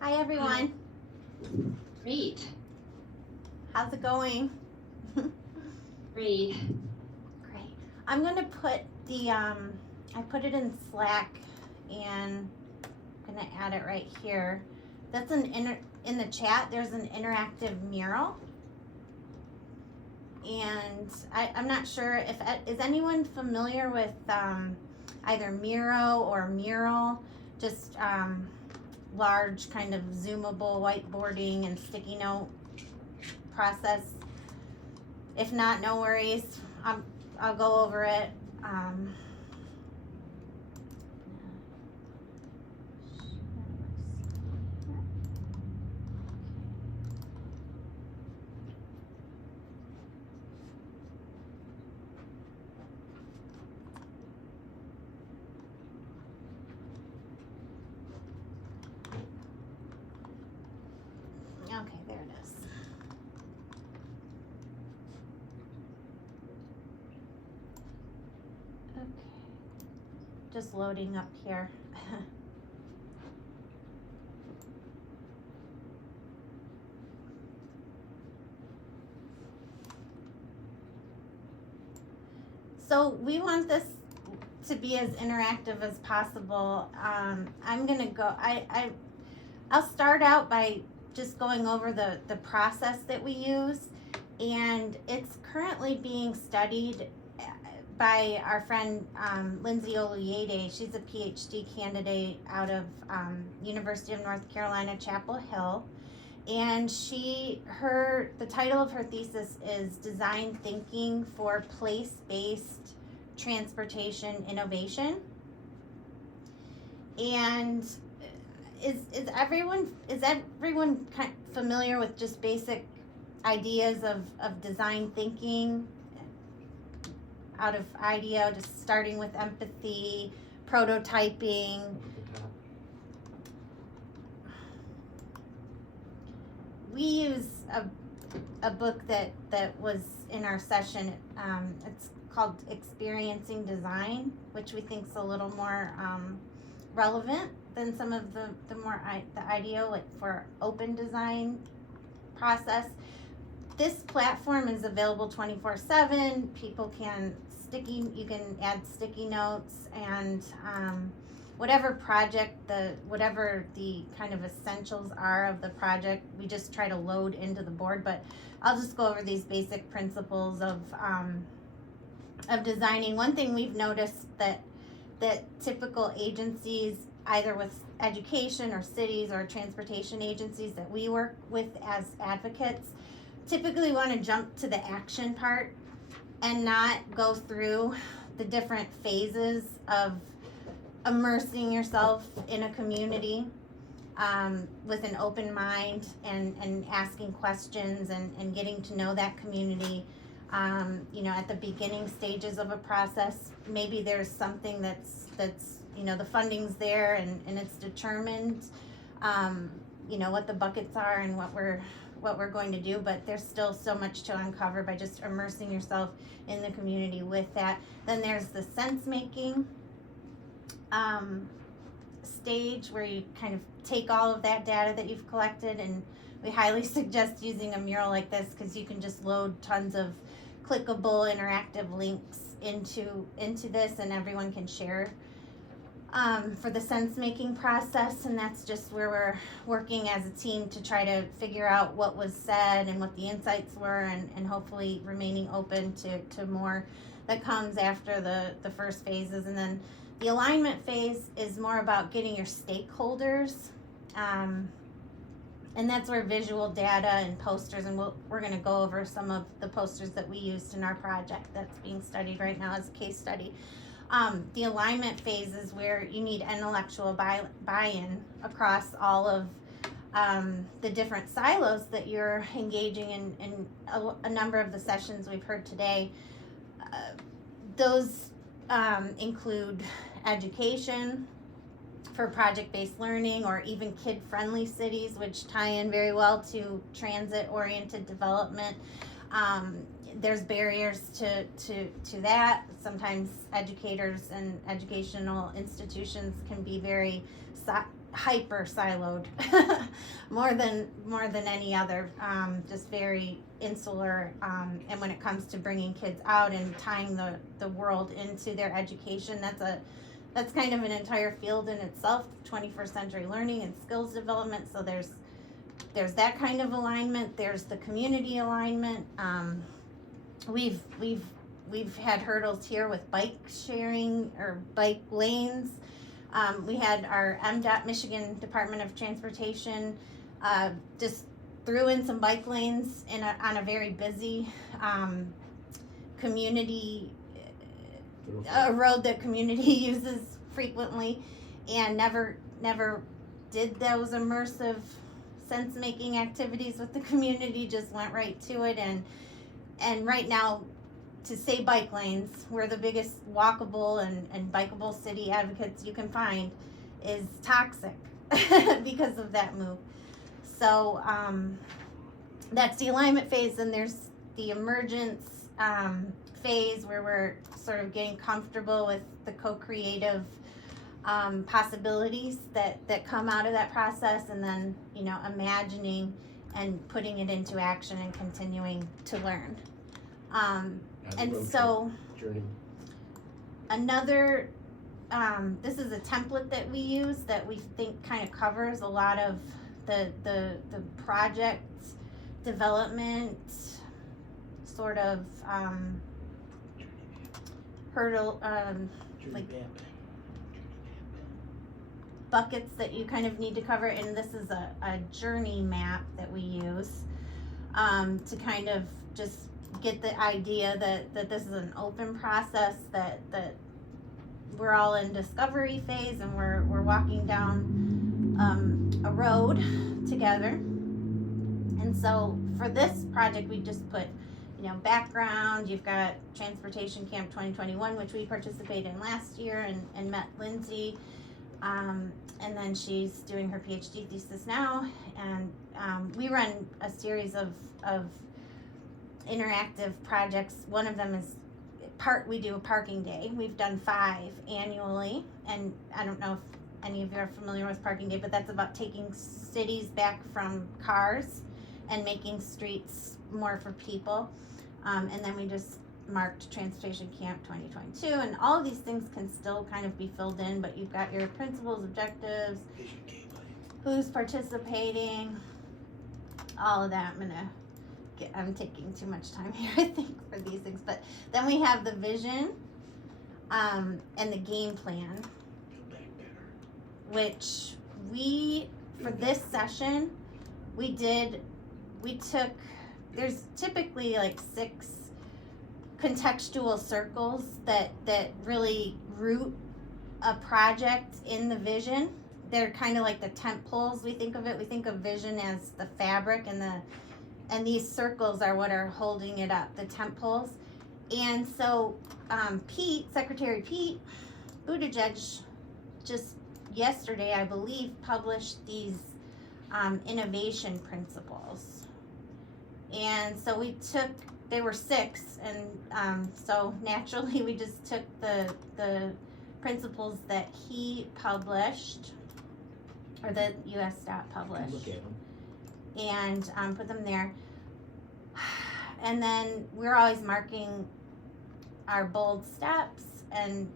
Hi everyone. Great. How's it going? Great. Great. I'm gonna put the I put it in Slack and I'm gonna add it right here. That's in the chat. There's an interactive mural, and I'm not sure if is anyone familiar with either Miro or Mural, just large kind of zoomable whiteboarding and sticky note process. If not, no worries. I'll go over it. Okay, there it is. Okay, just loading up here. So we want this to be as interactive as possible. I'm gonna go. I'll start out by just going over the process that we use, and it's currently being studied by our friend Lindsay Oluyede. She's a PhD candidate out of University of North Carolina, Chapel Hill, and the title of her thesis is Design Thinking for Place-Based Transportation Innovation. And is everyone kind of familiar with just basic ideas of design thinking? Out of idea, just starting with empathy, prototyping. We use a book that was in our session. It's called Experiencing Design, which we think is a little more relevant than some of the more the IDEO, like for open design process. This platform is available 24/7. People can you can add sticky notes, and whatever project, whatever the kind of essentials are of the project, we just try to load into the board. But I'll just go over these basic principles of designing. One thing we've noticed that typical agencies, either with education or cities or transportation agencies that we work with as advocates, typically want to jump to the action part and not go through the different phases of immersing yourself in a community with an open mind and asking questions and getting to know that community. At the beginning stages of a process, maybe there's something that's the funding's there and it's determined, what the buckets are and what we're going to do, but there's still so much to uncover by just immersing yourself in the community with that. Then there's the sense making stage, where you kind of take all of that data that you've collected, and we highly suggest using a mural like this because you can just load tons of clickable interactive links into this, and everyone can share for the sense making process. And that's just where we're working as a team to try to figure out what was said and what the insights were, and hopefully remaining open to more that comes after the first phases. And then the alignment phase is more about getting your stakeholders, and that's where visual data and posters, and we're going to go over some of the posters that we used in our project that's being studied right now as a case study. The alignment phase is where you need intellectual buy-in across all of the different silos that you're engaging in a number of the sessions we've heard today. Those include education for project-based learning, or even kid-friendly cities, which tie in very well to transit-oriented development. There's barriers to that. Sometimes educators and educational institutions can be very hyper siloed, more than any other. Just very insular. And when it comes to bringing kids out and tying the world into their education, that's kind of an entire field in itself. 21st century learning and skills development. So there's that kind of alignment. There's the community alignment. We've had hurdles here with bike sharing or bike lanes. We had our MDOT, Michigan Department of Transportation, just threw in some bike lanes on a very busy community, a road that community uses frequently, and never did those immersive sense-making activities with the community, just went right to it. And right now, to say bike lanes, we're the biggest walkable and bikeable city advocates you can find, is toxic because of that move. So that's the alignment phase. And there's the emergence phase, where we're sort of getting comfortable with the co-creative possibilities that come out of that process, and then imagining and putting it into action and continuing to learn. And so journey. Another, this is a template that we use that we think kind of covers a lot of the project development sort of hurdle, like buckets that you kind of need to cover. And this is a journey map that we use to kind of just get the idea that this is an open process, that we're all in discovery phase, and we're walking down a road together. And so for this project, we just put background. You've got Transportation Camp 2021, which we participated in last year and met Lindsay, and then she's doing her PhD thesis now. And we run a series of interactive projects. One of them is we do a parking day. We've done 5 annually, and I don't know if any of you are familiar with Parking Day, but that's about taking cities back from cars and making streets more for people. And then we just marked Transportation Camp 2022, and all of these things can still kind of be filled in, but you've got your principles, objectives, who's participating, all of that. I'm taking too much time here, I think, for these things. But then we have the vision and the game plan, which for this session, there's typically like 6 contextual circles that really root a project in the vision. They're kind of like the tent poles. We think of vision as the fabric, and these circles are what are holding it up, the tent poles. And so Secretary Pete Buttigieg just yesterday, I believe, published these innovation principles. And so they were 6, and so naturally we just took the principles that he published, or that USDOT published. Look at them. And put them there. And then we're always marking our bold steps, and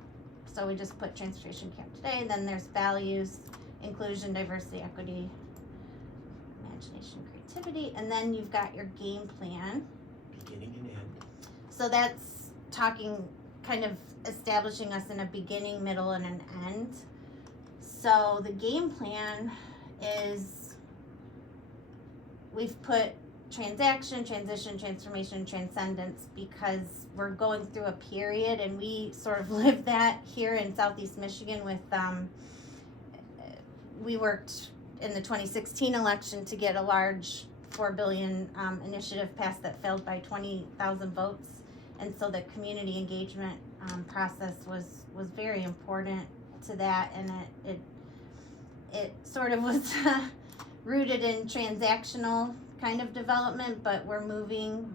so we just put Transportation Camp today. Then there's values, inclusion, diversity, equity, imagination, creativity, and then you've got your game plan. Beginning and end. So that's kind of establishing us in a beginning, middle, and an end. So the game plan is, we've put transaction, transition, transformation, transcendence, because we're going through a period, and we sort of live that here in Southeast Michigan with, we worked in the 2016 election to get a large $4 billion initiative passed that failed by 20,000 votes. And so the community engagement process was very important to that, and it sort of was rooted in transactional kind of development, but we're moving,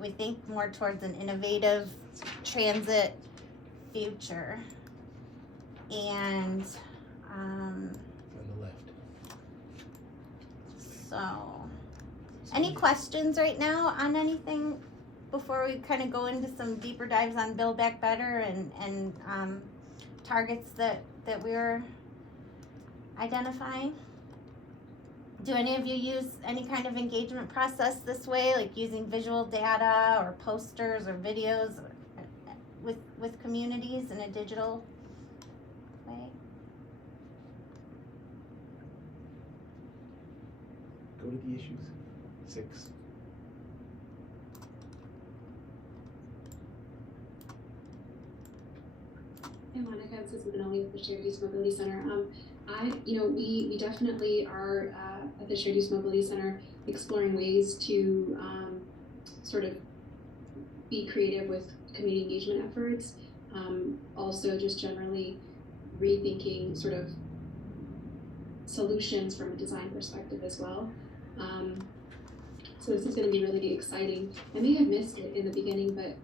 we think, more towards an innovative transit future. And So, any questions right now on anything before we kind of go into some deeper dives on Build Back Better and targets that we're identifying? Do any of you use any kind of engagement process this way, like using visual data or posters or videos with communities in a digital way? Go to the issues. 6. Hey Monica, this is Manoli with the Shared Use Mobility Center. We definitely are at the Shared Use Mobility Center exploring ways to sort of be creative with community engagement efforts. Also just generally rethinking sort of solutions from a design perspective as well. So this is going to be really exciting. I may have missed it in the beginning, but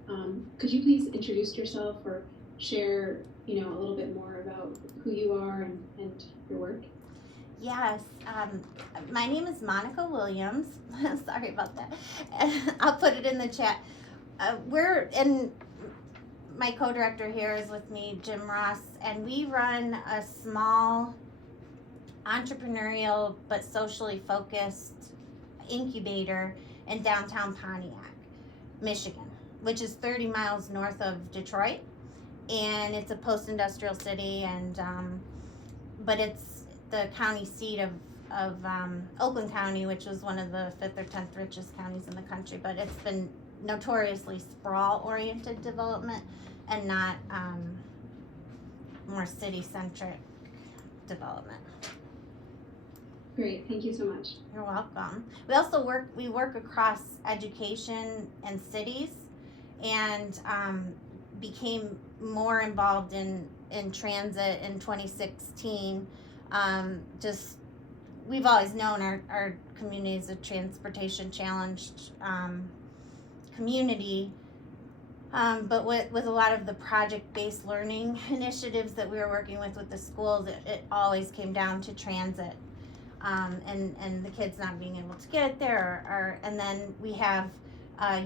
could you please introduce yourself or share, a little bit more about who you are and your work? Yes, my name is Monica Williams. Sorry about that. I'll put it in the chat. My co-director here is with me, Jim Ross, and we run a small entrepreneurial but socially focused incubator in downtown Pontiac, Michigan, which is 30 miles north of Detroit. And it's a post-industrial city, and but it's the county seat of Oakland County, which was one of the 5th or 10th richest counties in the country. But it's been notoriously sprawl-oriented development and not more city-centric development. Great, thank you so much. You're welcome. We also work across education and cities, and became more involved in transit in 2016. We've always known our community is a transportation challenged community, but with a lot of the project-based learning initiatives that we were working with the schools, it always came down to transit, and the kids not being able to get there, and then we have a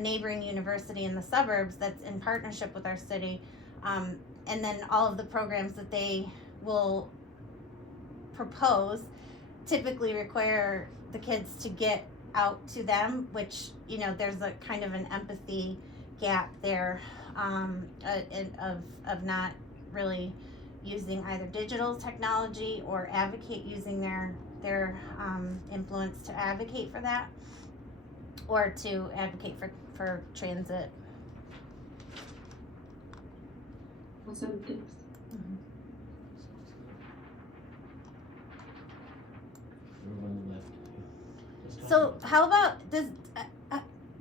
neighboring university in the suburbs that's in partnership with our city, and then all of the programs that they will propose typically require the kids to get out to them, which there's a kind of an empathy gap there, of not really using either digital technology or using their influence to advocate for that, or to advocate for transit. Awesome, thanks. Mm-hmm. Everyone left. So how about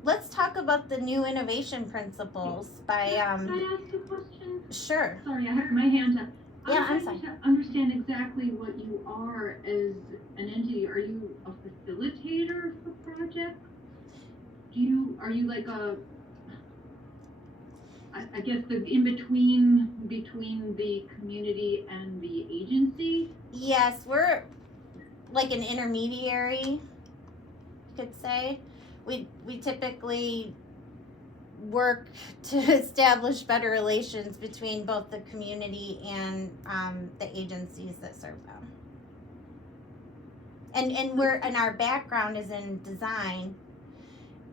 let's talk about the new innovation principles by Can I ask a question? Sure. Sorry, I had my hand up. Yeah, I'm I'm sorry. trying to understand exactly what you are as an entity. Are you a facilitator for projects? Are you like I guess the in-between between the community and the agency? Yes, we're like an intermediary, you could say. We typically work to establish better relations between both the community and the agencies that serve them. And our background is in design,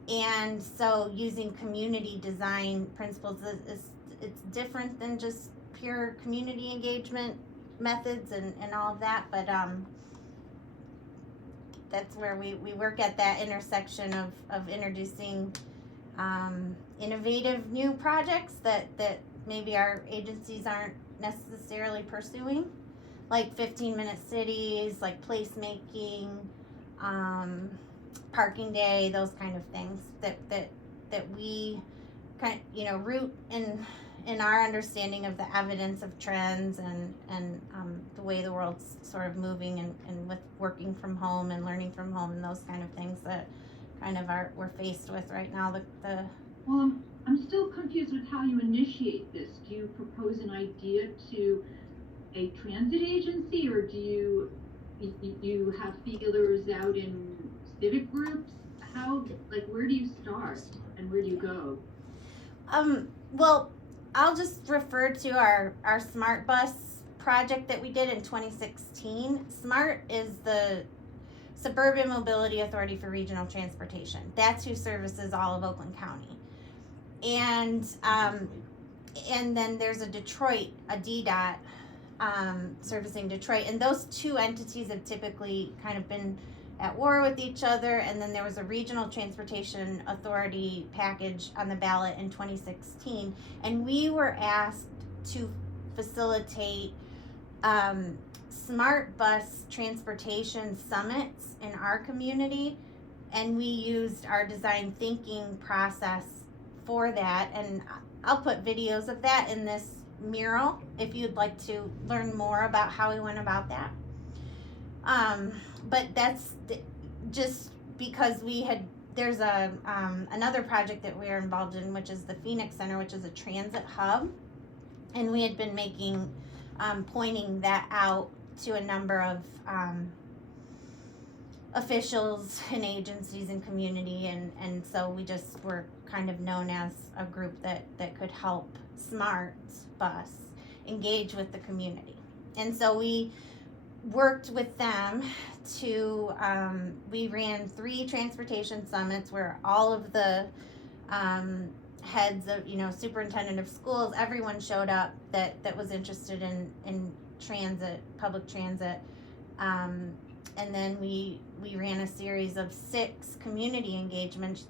and so using community design principles it's different than just pure community engagement methods and all of that, but that's where we work at that intersection of introducing innovative new projects that maybe our agencies aren't necessarily pursuing, like 15-minute cities, like placemaking, parking day, those kind of things that we kind of root in our understanding of the evidence of trends and the way the world's sort of moving, and with working from home and learning from home and those kind of things that kind of we're faced with right now. Well, I'm still confused with how you initiate this. Do you propose an idea to a transit agency, or do you you have feelers out in civic groups? How, like, where do you start and where do you go? Well, I'll just refer to our Smart Bus project that we did in 2016. SMART is the Suburban Mobility Authority for Regional Transportation. That's who services all of Oakland County. And then there's a Detroit, a DDOT, servicing Detroit. And those two entities have typically kind of been at war with each other. And then there was a Regional Transportation Authority package on the ballot in 2016. And we were asked to facilitate Smart Bus transportation summits in our community. And we used our design thinking process for that. And I'll put videos of that in this mural if you'd like to learn more about how we went about that. But that's just because there's another project that we're involved in, which is the Phoenix Center, which is a transit hub. And we had been pointing that out to a number of officials and agencies and community, and so we just were kind of known as a group that could help Smart Bus engage with the community. And so we worked with them to we ran 3 transportation summits where all of the heads of, superintendent of schools, everyone showed up that was interested in transit, public transit. And then we ran a series of 6 community engagements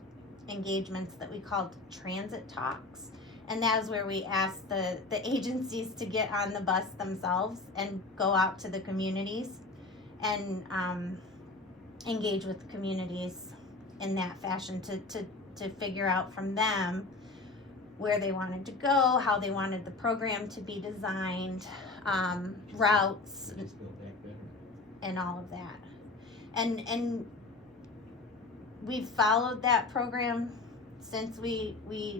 that we called transit talks. And that was where we asked the agencies to get on the bus themselves and go out to the communities and engage with the communities in that fashion to figure out from them where they wanted to go, how they wanted the program to be designed, routes, Just Build Back Better. and all of that. And we've followed that program since we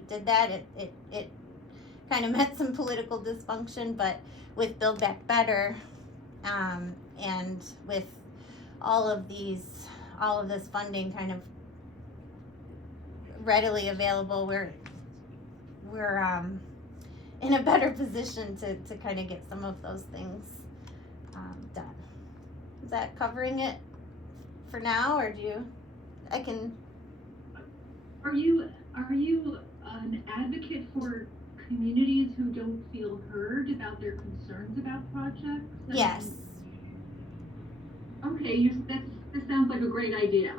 did that. It kind of met some political dysfunction, but with Build Back Better, and with all of this funding kind of readily available, we're in a better position to kind of get some of those things done. Is that covering it for now, or I can? Are you an advocate for communities who don't feel heard about their concerns about projects? Yes. Okay, that sounds like a great idea.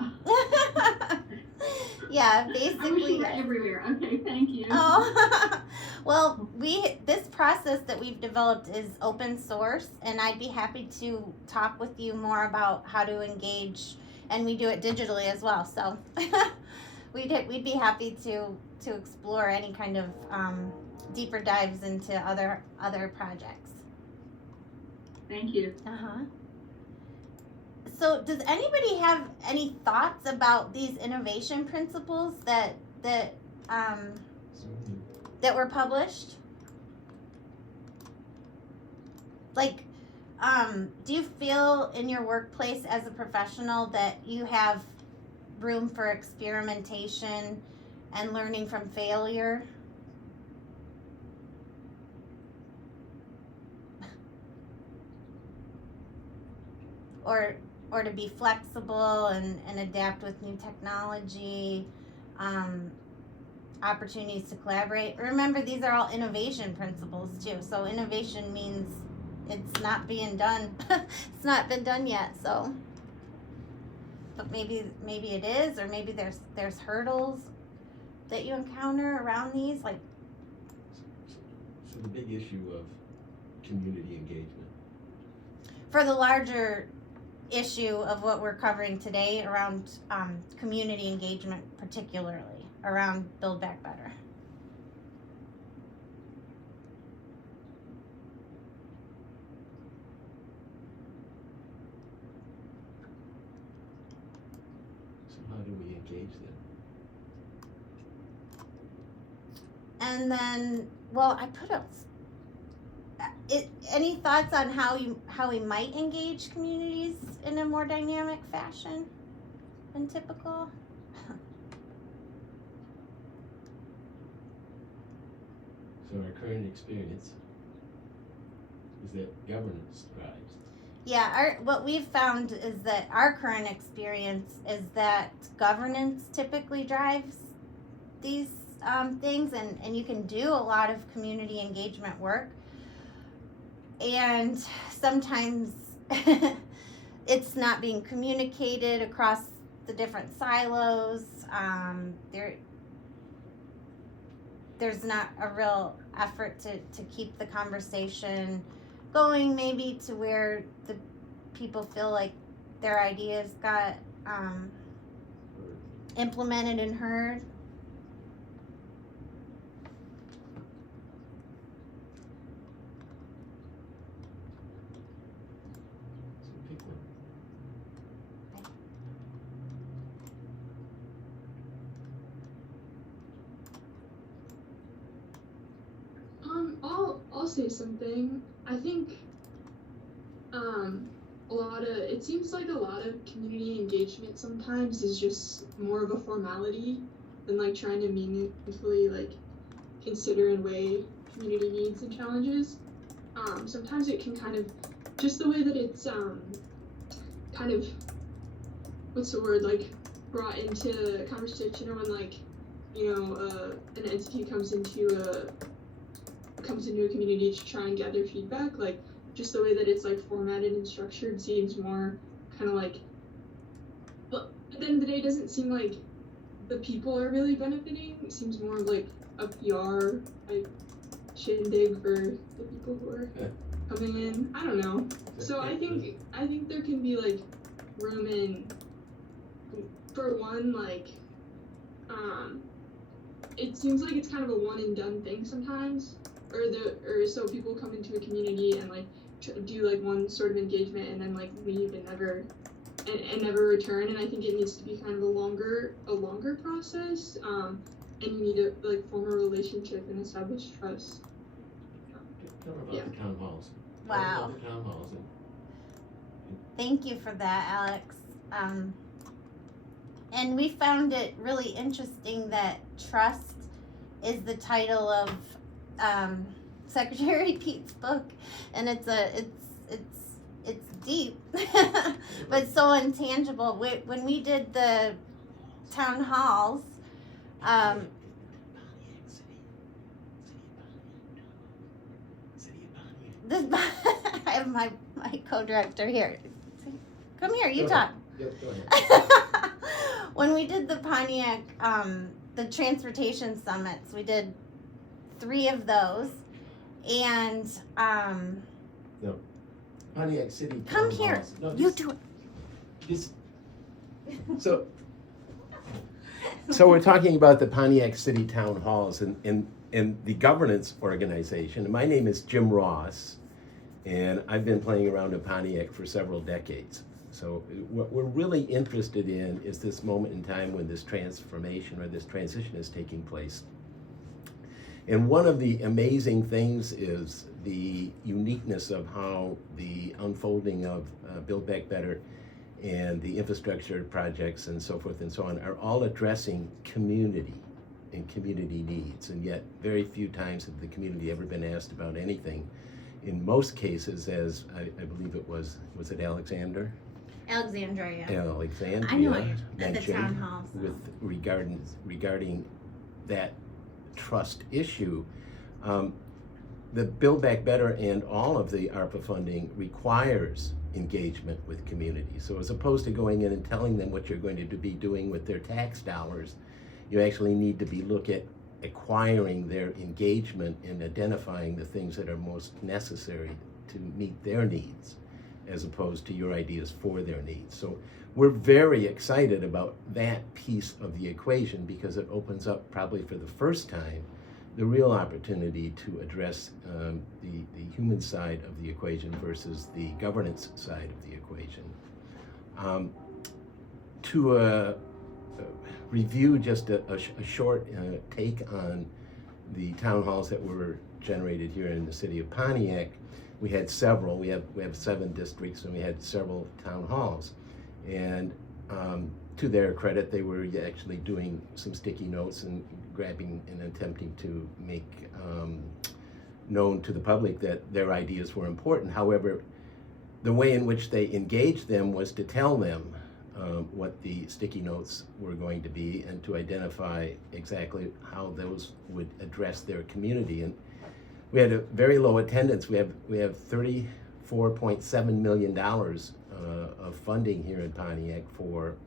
Yeah, I wish you basically. were everywhere. Okay, thank you. Oh, well, this process that we've developed is open source, and I'd be happy to talk with you more about how to engage, and we do it digitally as well. So we'd be happy to explore any kind of deeper dives into other projects. Thank you. So does anybody have any thoughts about these innovation principles that were published? Like, do you feel in your workplace as a professional that you have room for experimentation and learning from failure? Or to be flexible and adapt with new technology, opportunities to collaborate. Remember, these are all innovation principles too. So innovation means it's not being done. It's not been done yet. So, but maybe it is, or maybe there's hurdles that you encounter around these. Like, So the big issue of community engagement. for the larger issue of what we're covering today around community engagement, particularly around Build Back Better. So how do we engage them? And then, well, any thoughts on how we might engage communities in a more dynamic fashion than typical? So our current experience is that governance drives. Yeah, what we've found is that our current experience is that governance typically drives these things, and you can do a lot of community engagement work, and sometimes it's not being communicated across the different silos. There's not a real effort to keep the conversation going, maybe to where the people feel like their ideas got implemented and heard. So pick one. I'll say something. I think it seems like a lot of community engagement sometimes is just more of a formality than like trying to meaningfully like consider and weigh community needs and challenges. Sometimes it can kind of, just the way that it's kind of, what's the word, like brought into conversation, or when like, you know, an entity comes into a community to try and gather feedback, like just the way that it's like formatted and structured seems more kind of like, but at the end of the day, it doesn't seem like the people are really benefiting. It seems more like a PR like shindig for the people who are coming in. I don't know. So I think there can be like room in, for one, like it seems like it's kind of a one and done thing sometimes, or so people come into a community and like do like one sort of engagement and then like leave and never return. And I think it needs to be kind of a longer process, and you need to like form a relationship and establish trust. Tell her about the town halls. Wow. Tell her about the town halls. Thank you for that, Alex. And we found it really interesting that trust is the title of Secretary Pete's book, and it's deep, but so intangible. When we did the town halls, I have my co-director here. Come here, you talk. Yep, go ahead. When we did the Pontiac, the transportation summits, we did 3 of those, and No. Pontiac City. Come Town here. Halls. No, You this- do it. this- So we're talking about the Pontiac City Town Halls and the governance organization. My name is Jim Ross, and I've been playing around in Pontiac for several decades. So what we're really interested in is this moment in time when this transformation or this transition is taking place. And one of the amazing things is the uniqueness of how the unfolding of Build Back Better and the infrastructure projects and so forth and so on are all addressing community and community needs. And yet very few times have the community ever been asked about anything. In most cases, as I believe it was it Alexandria? Alexandria. Alexandria I know it, at the mentioned town halls. with regarding that trust issue. The Build Back Better and all of the ARPA funding requires engagement with communities. So as opposed to going in and telling them what you're going to be doing with their tax dollars, you actually need to be look at acquiring their engagement and identifying the things that are most necessary to meet their needs, as opposed to your ideas for their needs. So we're very excited about that piece of the equation because it opens up, probably for the first time, the real opportunity to address the human side of the equation versus the governance side of the equation. To review just a short take on the town halls that were generated here in the city of Pontiac, we had several. We have 7 districts, and we had several town halls. And to their credit, they were actually doing some sticky notes and grabbing and attempting to make known to the public that their ideas were important. However, the way in which they engaged them was to tell them what the sticky notes were going to be and to identify exactly how those would address their community. And we had a very low attendance. We have $34.7 million of funding here in Pontiac for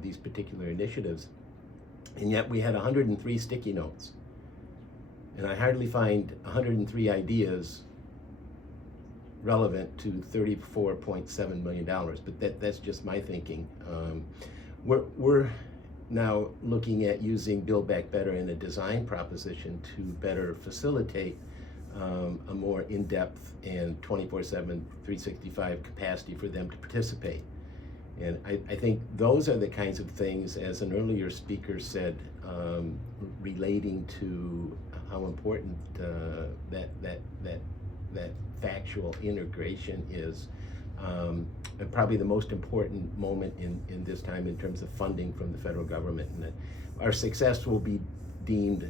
these particular initiatives, and yet we had 103 sticky notes. And I hardly find 103 ideas relevant to $34.7 million, but that's just my thinking. We're now looking at using Build Back Better in a design proposition to better facilitate a more in-depth and 24/7, 365 capacity for them to participate. And I think those are the kinds of things, as an earlier speaker said, relating to how important that factual integration is. And probably the most important moment in this time in terms of funding from the federal government. And that our success will be deemed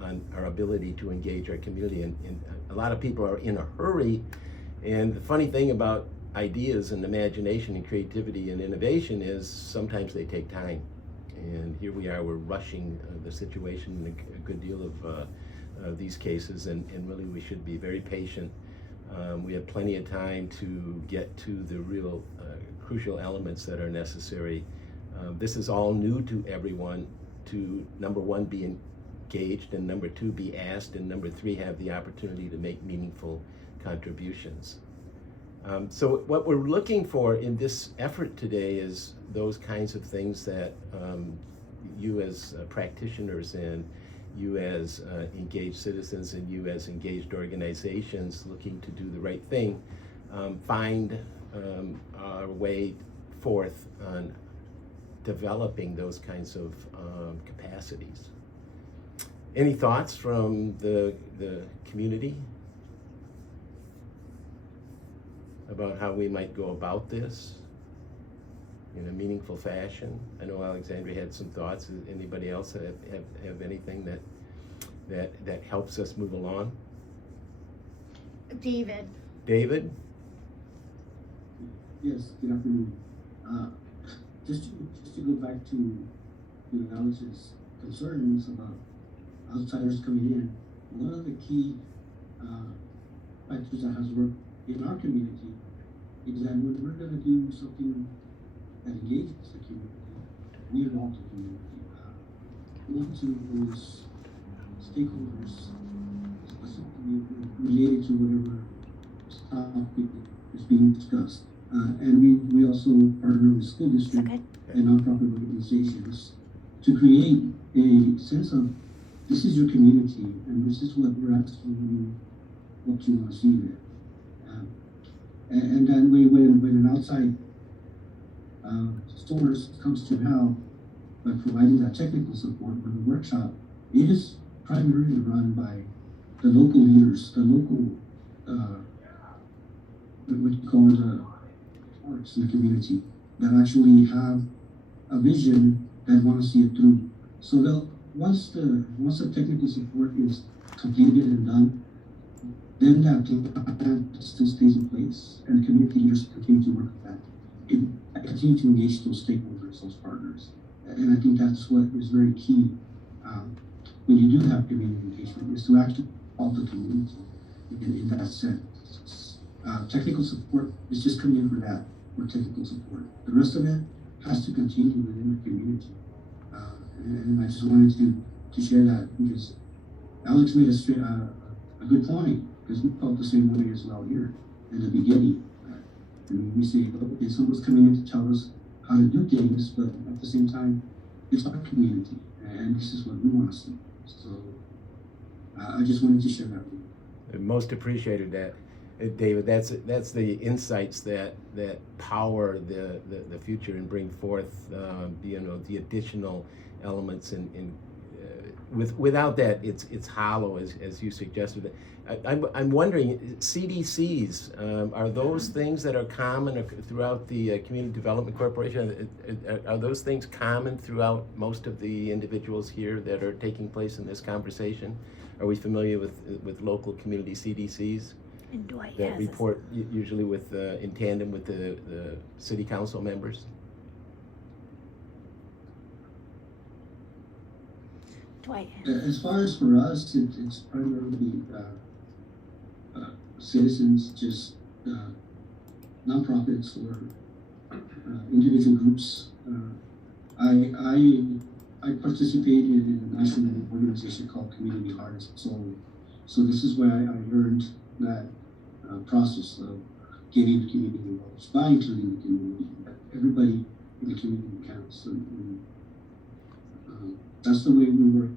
on our ability to engage our community. And a lot of people are in a hurry. And the funny thing about ideas and imagination and creativity and innovation is sometimes they take time. And here we are, we're rushing the situation in a good deal of these cases, and really we should be very patient. We have plenty of time to get to the real crucial elements that are necessary. This is all new to everyone, to number 1, be engaged, and number 2, be asked, and number 3, have the opportunity to make meaningful contributions. So what we're looking for in this effort today is those kinds of things that you as practitioners and you as engaged citizens and you as engaged organizations looking to do the right thing find our way forth on developing those kinds of capacities. Any thoughts from the community about how we might go about this in a meaningful fashion? I know Alexandria had some thoughts. Does anybody else have anything that helps us move along? David. David? Yes, good afternoon. Just to go back to Alex's concerns about outsiders coming in, one of the key factors that has worked in our community is that when we're going to do something that engages the community, we involve the community. One to those stakeholders specifically related to whatever topic is being discussed. And we also partner with school district and nonprofit organizations to create a sense of this is your community and this is what we're asking you, what you want to see there. And then when an outside source comes to help by providing that technical support for the workshop, it is primarily run by the local leaders, the local what you call the orgs in the community that actually have a vision and want to see it through. So they'll once the technical support is completed and done, then that plan still stays in place, and the community leaders continue to work with that. Continue to engage those stakeholders, those partners, and I think that's what is very key when you do have community engagement, is to actually involve the community in that sense. Technical support is just coming in for that, for technical support. The rest of it has to continue within the community, and I just wanted to share that because Alex made a good point. Because we felt the same way as well here in the beginning. We say, okay, someone's coming in to tell us how to do things, but at the same time, it's our community, and this is what we want to see. So I just wanted to share that with you. Most appreciated that, David. That's the insights that power the future and bring forth the additional elements in without that, it's hollow, as you suggested. I'm wondering, CDCs, are those things that are common throughout the Community Development Corporation? Are those things common throughout most of the individuals here that are taking place in this conversation? Are we familiar with local community CDCs And Dwight that has report usually with in tandem with the city council members? Dwight has. As far as for us, it's primarily citizens, just nonprofits or individual groups. I participated in a national organization called Community Heart and Soul. So this is where I learned that process of getting the community involved by including the community. Everybody in the community counts. And that's the way we work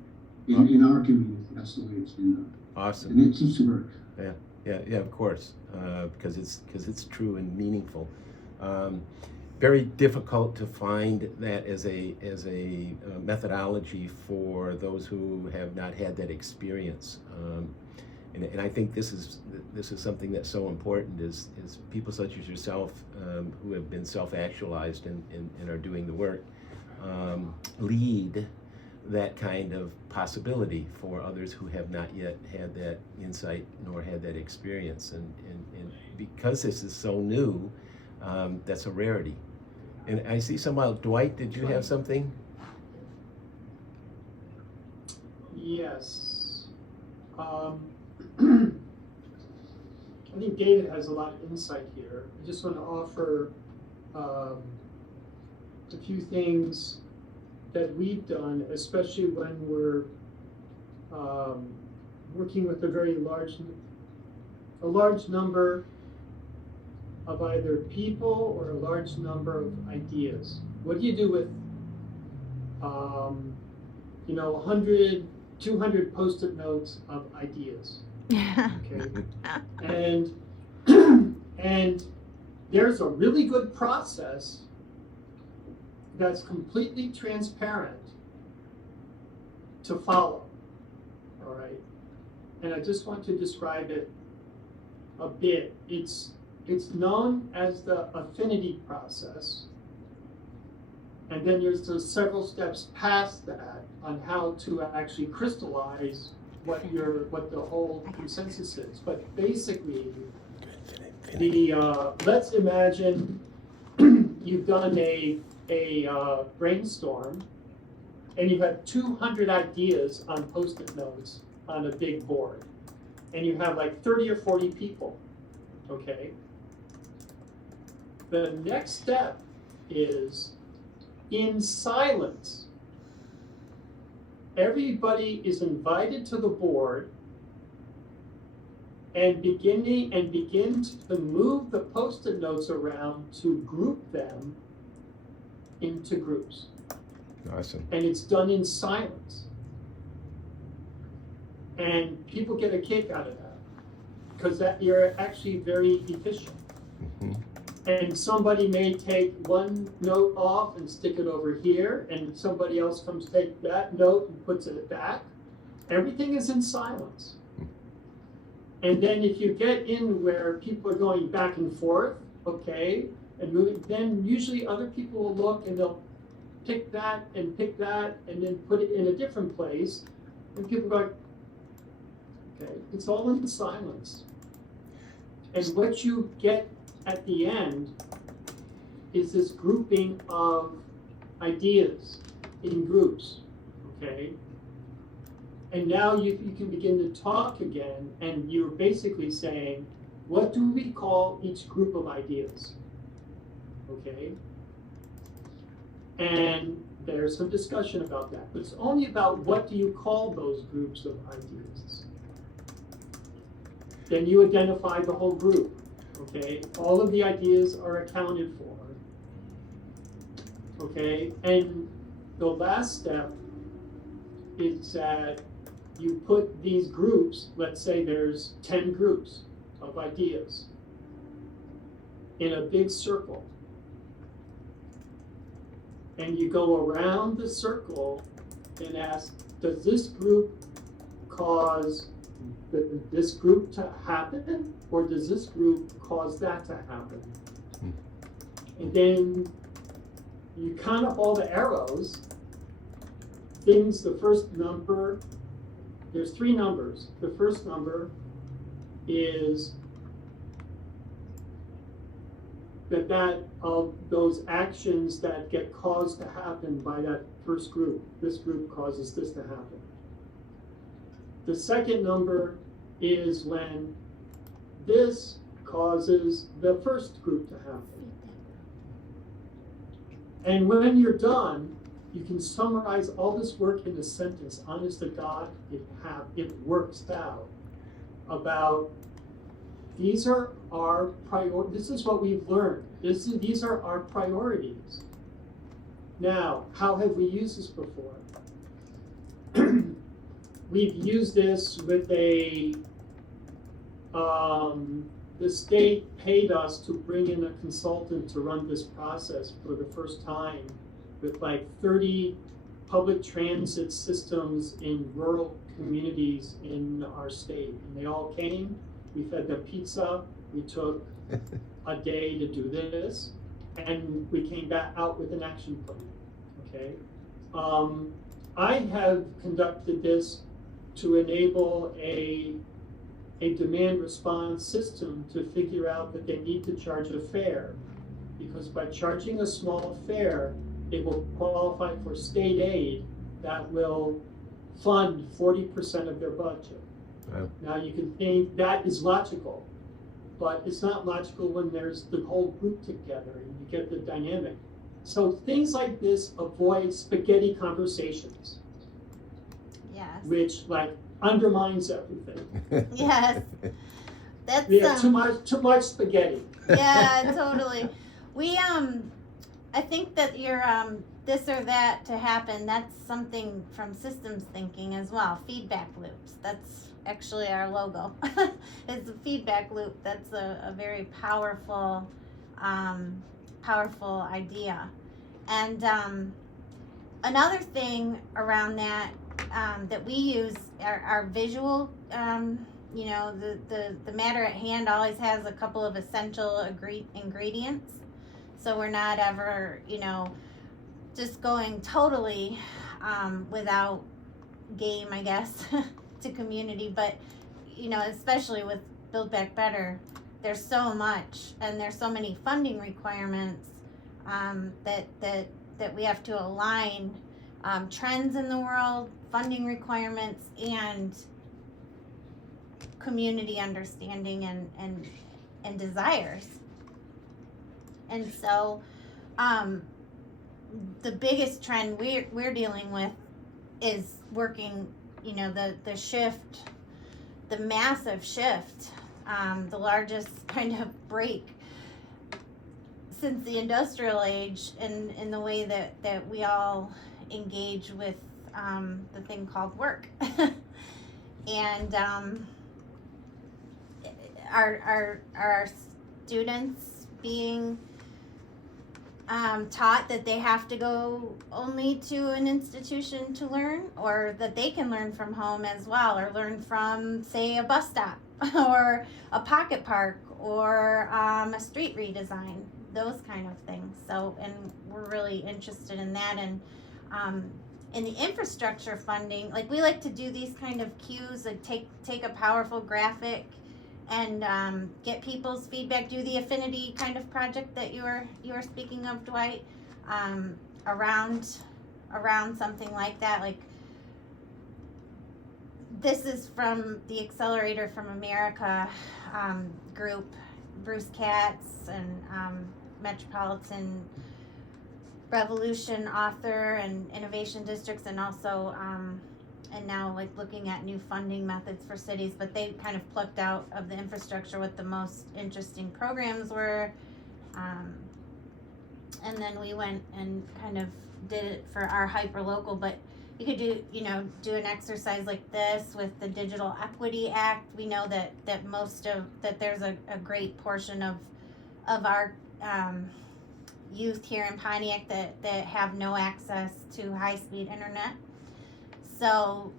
in our community. That's the way it's been done. Awesome. And it seems to work. Yeah, of course, because it's true and meaningful. Very difficult to find that as a methodology for those who have not had that experience. And I think this is something that's so important is people such as yourself who have been self-actualized and are doing the work lead that kind of possibility for others who have not yet had that insight nor had that experience. And because this is so new, that's a rarity. And I see somehow, Dwight, did you have something? Yes. I think David has a lot of insight here. I just want to offer a few things that we've done, especially when we're working with a large number of either people or a large number of ideas. What do you do with 100, 200 post-it notes of ideas? Okay. And there's a really good process that's completely transparent to follow. All right. And I just want to describe it a bit. It's known as the affinity process. And then there's several steps past that on how to actually crystallize what the whole consensus is. But basically, let's imagine you've done a brainstorm and you have 200 ideas on post-it notes on a big board, and you have like 30 or 40 people. Okay. The next step is, in silence, everybody is invited to the board and begin to move the post-it notes around to group them into groups. Awesome. And it's done in silence. And people get a kick out of that because that you're actually very efficient. Mm-hmm. And somebody may take one note off and stick it over here, and somebody else comes take that note and puts it back. Everything is in silence. And then if you get in where people are going back and forth, okay, and moving, then usually other people will look and they'll pick that and then put it in a different place. And people go, okay, it's all in silence. And what you get at the end is this grouping of ideas in groups, okay? And now you can begin to talk again, and you're basically saying, what do we call each group of ideas? Okay? And there's some discussion about that, but it's only about what do you call those groups of ideas. Then you identify the whole group. Okay, all of the ideas are accounted for. Okay, and the last step is that you put these groups, let's say there's 10 groups of ideas, in a big circle. And you go around the circle and ask, does this group cause this group to happen, or does this group cause that to happen? And then you count up all the arrows, things, the first number, there's 3 numbers. The first number is that of those actions that get caused to happen by that first group. This group causes this to happen. The second number is when this causes the first group to happen. And when you're done, you can summarize all this work in a sentence. Honest to God, it works out about these are our priorities. This is what we've learned. These are our priorities. Now, how have we used this before? We've used this with the state paid us to bring in a consultant to run this process for the first time with like 30 public transit systems in rural communities in our state. And they all came, we fed them pizza, we took a day to do this, and we came back out with an action plan, okay? I have conducted this to enable a demand response system to figure out that they need to charge a fare, because by charging a small fare, they will qualify for state aid that will fund 40% of their budget. Wow. Now you can think that is logical, but it's not logical when there's the whole group together and you get the dynamic. So things like this avoid spaghetti conversations, Yes. which like undermines everything. Yes. That's Yeah, too much spaghetti. yeah, totally. We I think that your this or that to happen, that's something from systems thinking as well. Feedback loops. That's actually our logo. It's a feedback loop. That's a very powerful powerful idea. And another thing around that that we use are visual, you know, the matter at hand always has a couple of essential ingredients. So we're not ever, you know, just going totally without game, I guess, to community. But, you know, especially with Build Back Better, there's so much and there's so many funding requirements that we have to align trends in the world, funding requirements, and community understanding and desires. And so the biggest trend we're dealing with is working, you know, the shift, the massive shift, the largest kind of break since the industrial age in the way that we all engage with the thing called work. And our students being taught that they have to go only to an institution to learn, or that they can learn from home as well, or learn from, say, a bus stop or a pocket park or a street redesign, those kind of things. So, and we're really interested in that. And in the infrastructure funding, like we like to do these kind of cues, like take a powerful graphic and get people's feedback. Do the affinity kind of project that you were speaking of, Dwight, around something like that. Like this is from the Accelerator from America group, Bruce Katz and Metropolitan Revolution author and Innovation Districts, and also and now like looking at new funding methods for cities. But they kind of plucked out of the infrastructure what the most interesting programs were, and then we went and kind of did it for our hyperlocal. But you could do an exercise like this with the Digital Equity Act. We know that there's a great portion of our youth here in Pontiac that have no access to high-speed internet. So,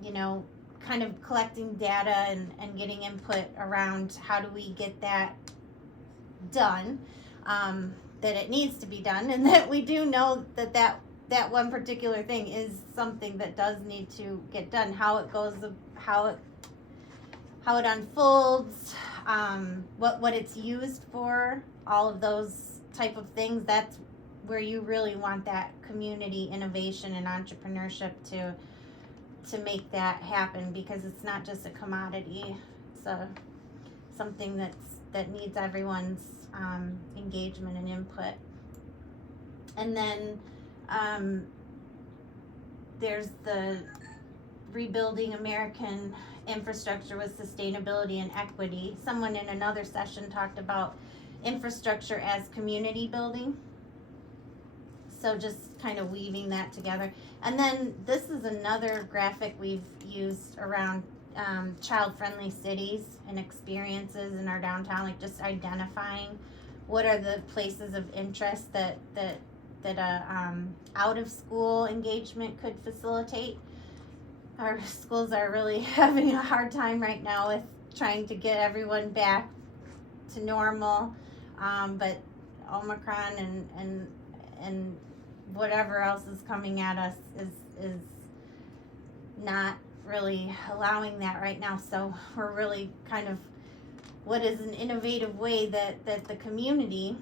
you know, kind of collecting data and getting input around how do we get that done, that it needs to be done, and that we do know that one particular thing is something that does need to get done. How it goes, how it unfolds, what it's used for, all of those type of things. That's where you really want that community innovation and entrepreneurship to make that happen, because it's not just a commodity. It's something that needs everyone's engagement and input. And then there's the rebuilding American infrastructure with sustainability and equity. Someone in another session talked about infrastructure as community building. So just kind of weaving that together. And then this is another graphic we've used around child-friendly cities and experiences in our downtown, like just identifying what are the places of interest that out of school engagement could facilitate. Our schools are really having a hard time right now with trying to get everyone back to normal, but Omicron and whatever else is coming at us is not really allowing that right now. So we're really kind of, what is an innovative way that the community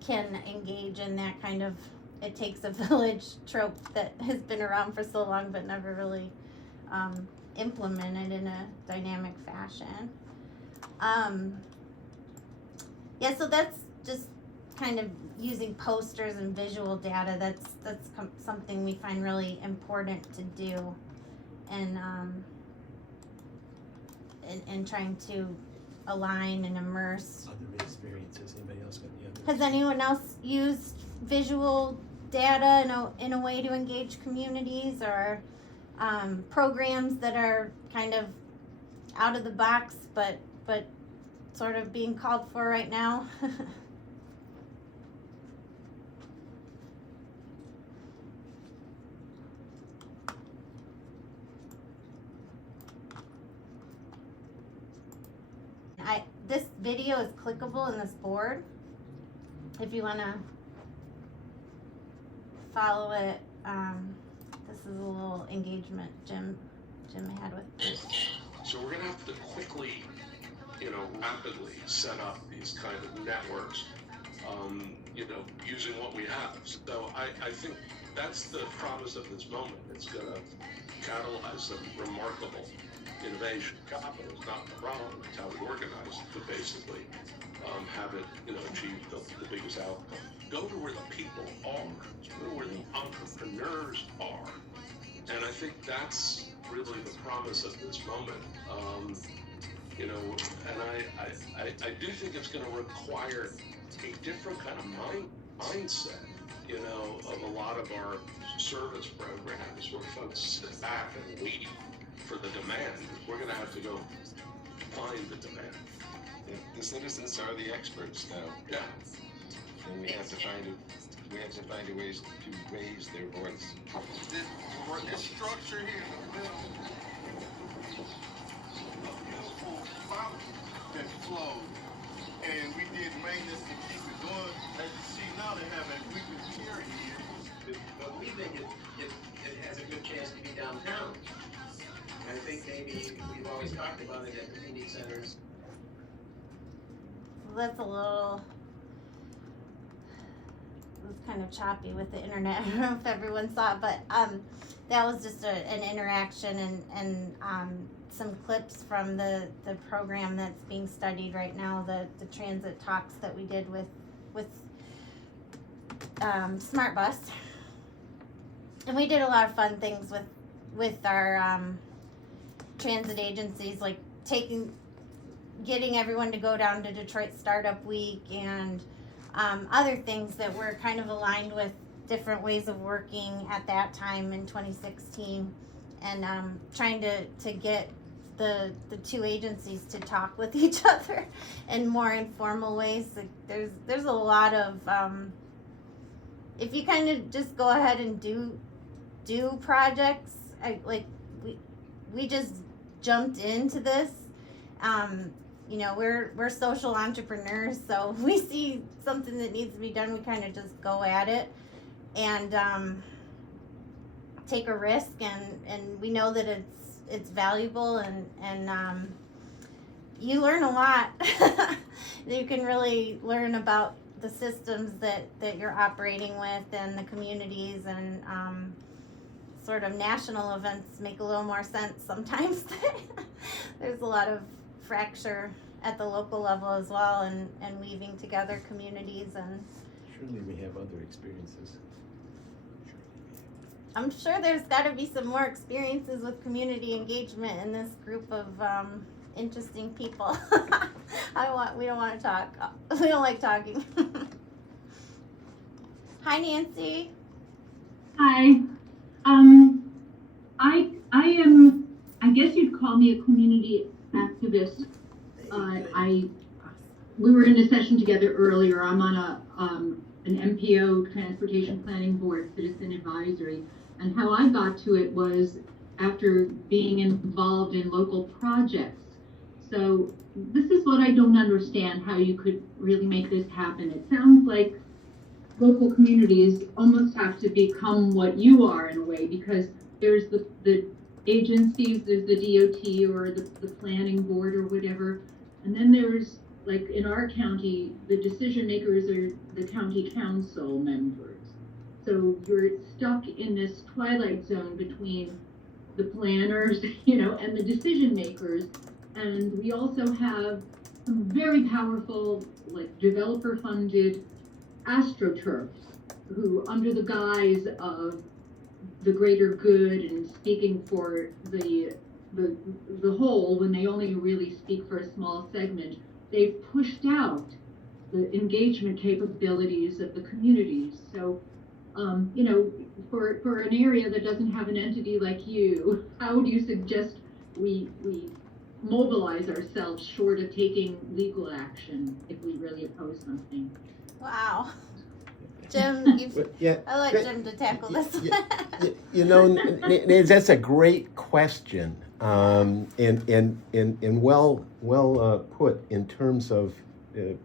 can engage in that kind of it takes a village trope that has been around for so long but never really implemented in a dynamic fashion. Yeah, so that's just kind of using posters and visual data. That's something we find really important to do, and trying to align and immerse. Other experiences. Anybody else got any other? Has anyone else used visual data in a way to engage communities, or programs that are kind of out of the box but sort of being called for right now? This video is clickable in this board if you want to follow it. This is a little engagement Jim had with it. So we're going to have to quickly, rapidly set up these kind of networks, using what we have. So I think that's the promise of this moment. It's going to catalyze some remarkable innovation. Capital is not the problem. It's how we organize to basically have it, achieve the biggest outcome. Go to where the people are. Go to where the entrepreneurs are. And I think that's really the promise of this moment. And I do think it's going to require a different kind of mindset, of a lot of our service programs where folks sit back and wait for the demand. We're going to have to go find the demand. The citizens are the experts now. Yeah. And we have to find ways to raise their voice. This structure here in the middle, a beautiful fountain that flowed, and we did maintenance to keep it going. As you see now, they have a weekly pier here. But we think it has a good chance to be downtown. And I think maybe we've always talked about it at community centers. That's a little. It was kind of choppy with the internet. I don't know if everyone saw it, but that was just an interaction and some clips from the program that's being studied right now, the transit talks that we did with Smart Bus. And we did a lot of fun things with our transit agencies, like getting everyone to go down to Detroit Startup Week and other things that were kind of aligned with different ways of working at that time in 2016, and trying to get the two agencies to talk with each other in more informal ways. Like there's a lot of if you kind of just go ahead and do do projects. We just jumped into this. We're social entrepreneurs, so if we see something that needs to be done, we kind of just go at it and take a risk, and we know that it's valuable, and you learn a lot. You can really learn about the systems that you're operating with and the communities, and sort of national events make a little more sense sometimes. There's a lot of fracture at the local level as well, and weaving together communities, and Surely we have other experiences. I'm sure there's got to be some more experiences with community engagement in this group of interesting people. We don't want to talk. We don't like talking. Hi, Nancy. Hi. I guess you'd call me a community activist. We were in a session together earlier. I'm on an MPO, Transportation Planning Board, Citizen Advisory. And how I got to it was after being involved in local projects. So this is what I don't understand, how you could really make this happen. It sounds like local communities almost have to become what you are in a way, because there's the agencies, there's the DOT or the planning board or whatever, and then there's, like in our county, the decision makers are the county council members. So you're stuck in this twilight zone between the planners, and the decision makers. And we also have some very powerful, like developer-funded astroturfs who, under the guise of the greater good and speaking for the whole, when they only really speak for a small segment, they've pushed out the engagement capabilities of the communities. So, for an area that doesn't have an entity like you, how do you suggest we mobilize ourselves short of taking legal action if we really oppose something? Wow. Jim, I like Jim to tackle this. Nancy, that's a great question, and well put in terms of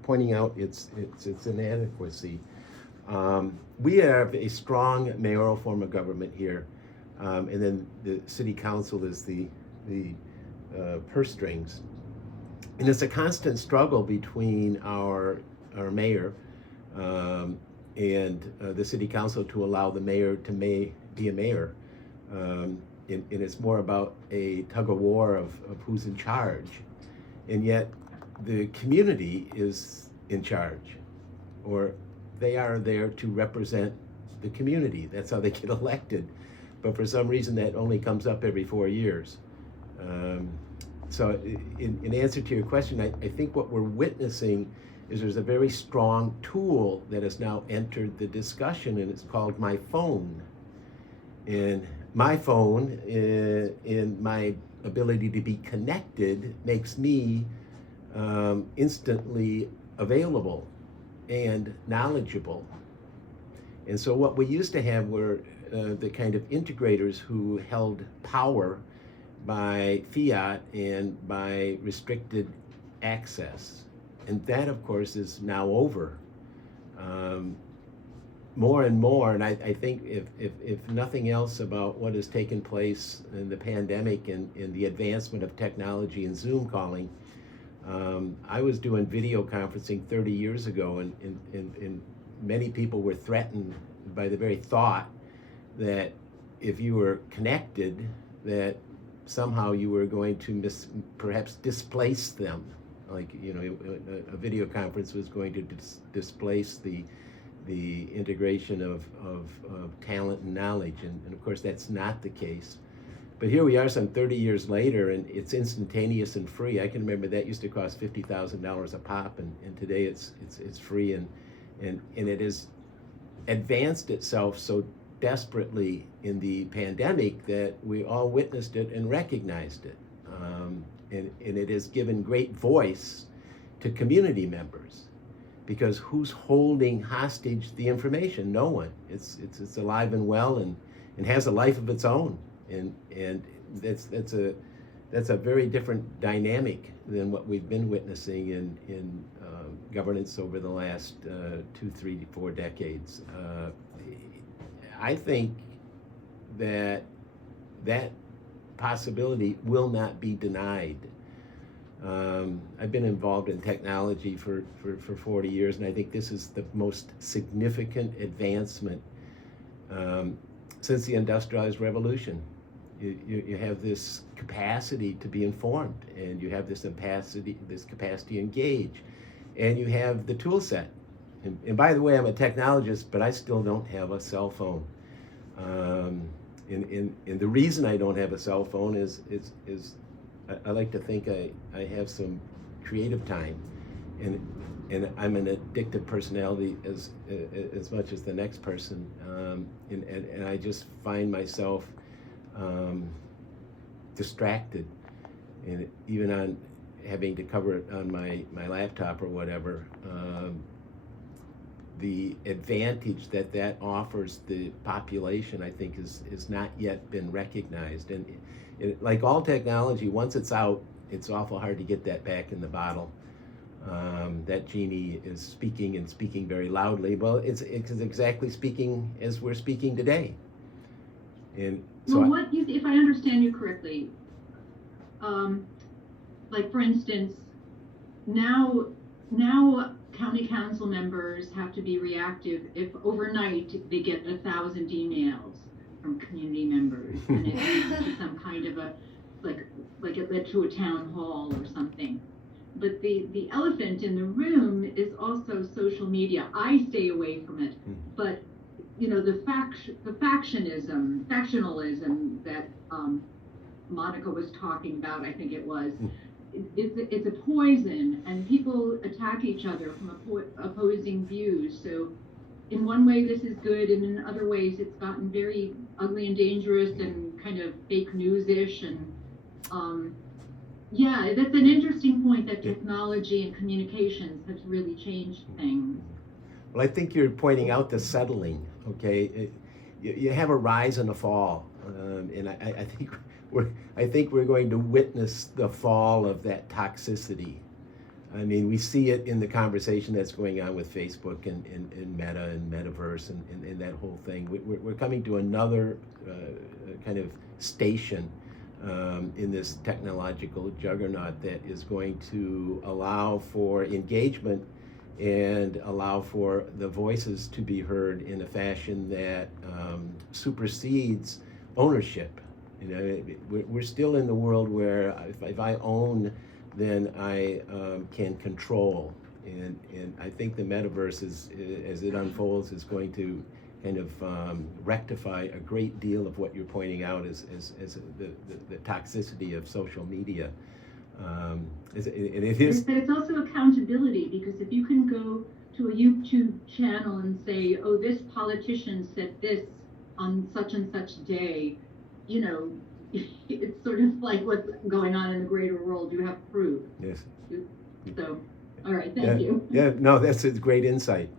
pointing out its inadequacy. We have a strong mayoral form of government here, and then the city council is the purse strings, and it's a constant struggle between our mayor and the city council to allow the mayor to be a mayor, and it's more about a tug of war of who's in charge, and yet the community is in charge, or they are there to represent the community. That's how they get elected, but for some reason that only comes up every 4 years. So in answer to your question, I think what we're witnessing is there's a very strong tool that has now entered the discussion, and it's called my phone. And my phone, in my ability to be connected, makes me instantly available and knowledgeable. And so what we used to have were the kind of integrators who held power by fiat and by restricted access. And that, of course, is now over. More and more, and I think if nothing else about what has taken place in the pandemic and the advancement of technology and Zoom calling, I was doing video conferencing 30 years ago, and many people were threatened by the very thought that if you were connected, that somehow you were going to perhaps displace them. Like, a video conference was going to displace the integration of talent and knowledge, and of course that's not the case. But here we are some 30 years later, and it's instantaneous and free. I can remember that used to cost $50,000 a pop, and today it's free, and it has advanced itself so desperately in the pandemic that we all witnessed it and recognized it. And it has given great voice to community members, because who's holding hostage the information? No one. It's alive and well, and and has a life of its own, and that's a very different dynamic than what we've been witnessing in governance over the last 2, 3, 4 decades. I think that possibility will not be denied. I've been involved in technology for 40 years, and I think this is the most significant advancement since the industrialized revolution. You have this capacity to be informed, and you have this capacity to engage, and you have the tool set. And by the way, I'm a technologist, but I still don't have a cell phone. And the reason I don't have a cell phone is I like to think I have some creative time, and I'm an addictive personality as much as the next person, and I just find myself distracted, and even on having to cover it on my laptop or whatever. The advantage that offers the population, I think, is not yet been recognized. And like all technology, once it's out, it's awful hard to get that back in the bottle. That genie is speaking, and speaking very loudly. Well, it's exactly speaking as we're speaking today. And so well, if I understand you correctly, like for instance, now county council members have to be reactive if overnight they get 1,000 emails from community members, and it leads to some kind of like it led to a town hall or something. But the elephant in the room is also social media. I stay away from it, but the factionalism that Monica was talking about, I think it was. It's a poison, and people attack each other from opposing views. So in one way this is good, and in other ways it's gotten very ugly and dangerous and kind of fake news-ish. And yeah, that's an interesting point, that technology and communications has really changed things. Well, I think you're pointing out the settling, okay? You have a rise and a fall, and I think we're going to witness the fall of that toxicity. I mean, we see it in the conversation that's going on with Facebook and Meta and Metaverse and that whole thing. We're coming to another kind of station in this technological juggernaut that is going to allow for engagement and allow for the voices to be heard in a fashion that supersedes ownership. We're still in the world where if I own, then I can control, and I think the metaverse as it unfolds is going to kind of rectify a great deal of what you're pointing out as the toxicity of social media. And it is. But it's also accountability, because if you can go to a YouTube channel and say, oh, this politician said this on such and such day, it's sort of like what's going on in the greater world. You have proof. Yes. So, all right, thank you. Yeah, no, that's a great insight.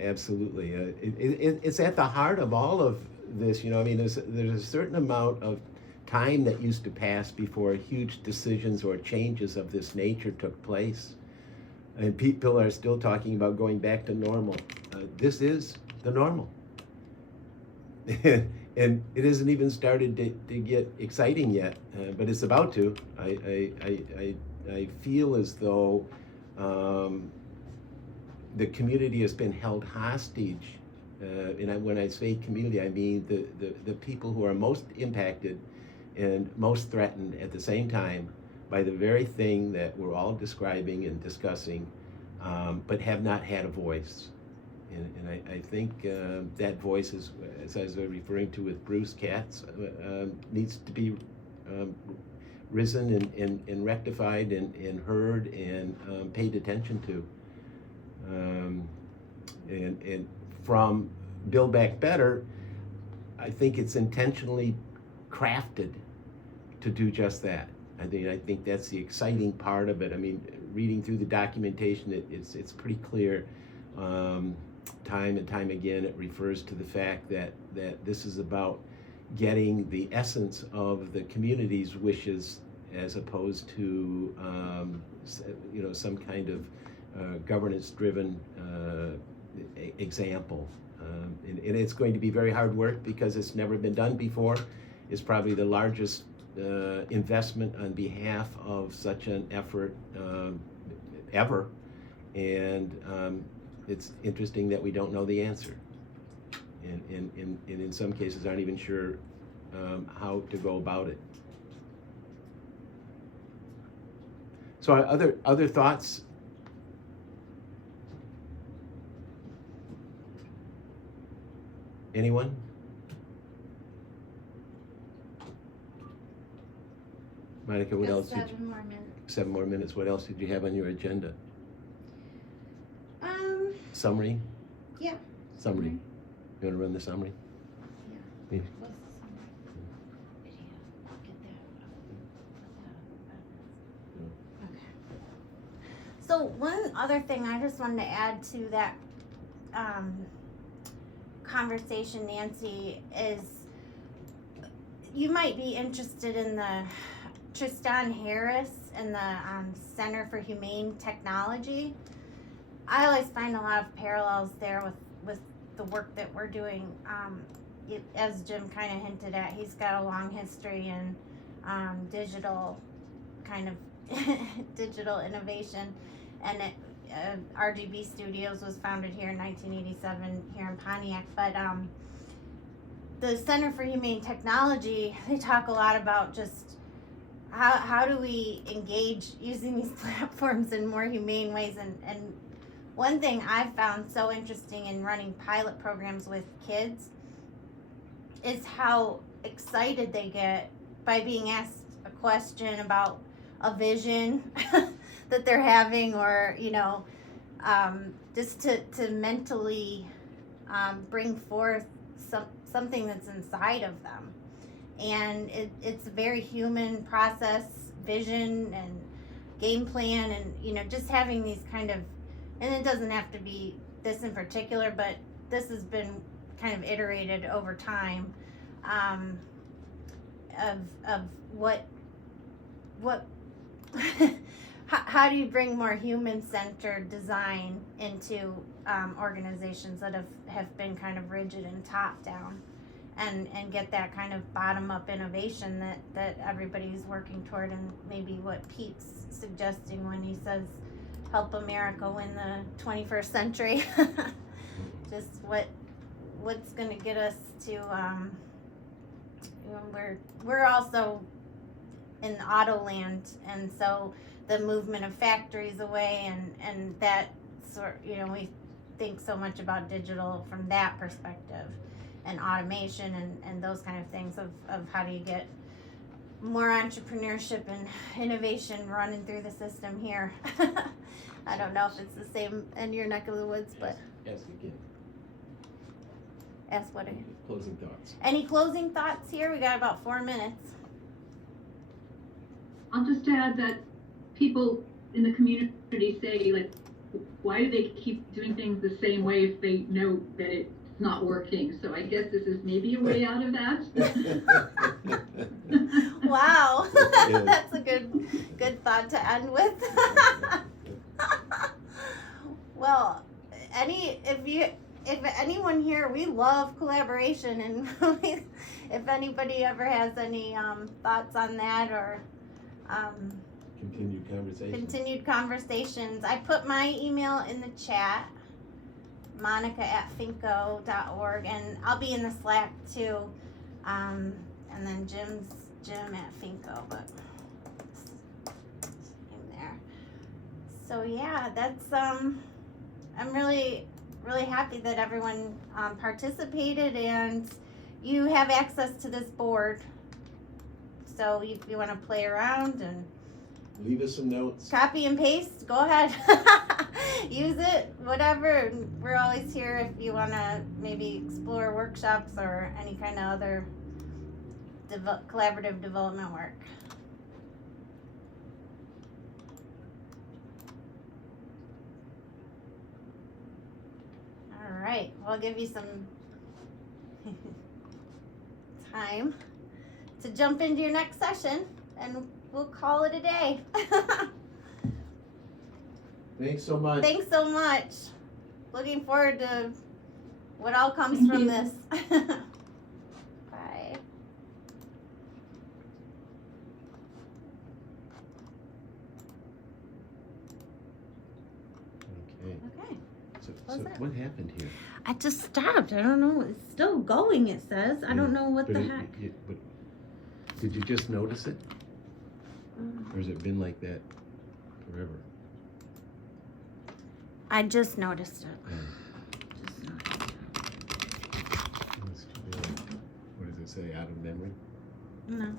Absolutely. It's at the heart of all of this. There's a certain amount of time that used to pass before huge decisions or changes of this nature took place. And people are still talking about going back to normal. This is the normal. And it hasn't even started to get exciting yet, but it's about to. I feel as though the community has been held hostage, and when I say community, I mean the people who are most impacted and most threatened at the same time by the very thing that we're all describing and discussing, but have not had a voice. And I think that voice, is, as I was referring to with Bruce Katz, needs to be risen and rectified and heard and paid attention to. And from Build Back Better, I think it's intentionally crafted to do just that. I think that's the exciting part of it. I mean, reading through the documentation, it's pretty clear. Time and time again, it refers to the fact that this is about getting the essence of the community's wishes as opposed to some kind of governance-driven example. And it's going to be very hard work because it's never been done before. It's probably the largest investment on behalf of such an effort ever. And it's interesting that we don't know the answer. And in some cases aren't even sure how to go about it. So other thoughts? Anyone? Monica, what else? 7 more minutes. 7 more minutes. What else did you have on your agenda? Summary? Yeah. Summary. You want to run the summary? Yeah. Yeah. What's the summary? Video. Get that. Okay. So one other thing I just wanted to add to that conversation, Nancy, is you might be interested in the Tristan Harris and the Center for Humane Technology. I always find a lot of parallels there with the work that we're doing. As Jim kind of hinted at, he's got a long history in digital kind of digital innovation, and RGB Studios was founded here in 1987 here in Pontiac. But the Center for Humane Technology, they talk a lot about just how do we engage using these platforms in more humane ways. And one thing I've found so interesting in running pilot programs with kids is how excited they get by being asked a question about a vision that they're having, or just to mentally bring forth something that's inside of them. And it's a very human process, vision and game plan, and just having these kind of, and it doesn't have to be this in particular, but this has been kind of iterated over time, of what how do you bring more human-centered design into organizations that have been kind of rigid and top-down, and get that kind of bottom-up innovation that everybody's working toward, and maybe what Pete's suggesting when he says help America win the 21st century. Just what's going to get us to we're also in auto land, and so the movement of factories away, and that sort, we think so much about digital from that perspective, and automation and those kind of things of how do you get more entrepreneurship and innovation running through the system here. I don't know if it's the same in your neck of the woods, but Yes, again. ask what Closing thoughts. any closing thoughts here? We got about 4 minutes. I'll just add that people in the community say, like, why do they keep doing things the same way if they know that it's not working? So I guess this is maybe a way out of that. Wow. Yeah. That's a good thought to end with. Well, if anyone here, we love collaboration, and if anybody ever has any thoughts on that, or continued conversations, I put my email in the chat, monica@PHIN-CO.org, and I'll be in the Slack too, and then Jim at PHIN-CO, but in there. So yeah, that's I'm really happy that everyone participated, and you have access to this board, so if you want to play around and Leave us some notes. copy and paste, go ahead. Use it, whatever. We're always here if you want to maybe explore workshops or any kind of other collaborative development work. All right, well, I'll give you some time to jump into your next session, and we'll call it a day. Thanks so much. Thanks so much. Looking forward to what all comes Thank from you. this. Bye. Okay. Okay. So What's that? what happened here? I just stopped. I don't know. It's still going, it says. I don't know what But the it- heck. but did you just notice it? Or has it been like that forever? I just noticed it. Yeah. Just noticed it. It's too bad. What does it say? Out of memory? No.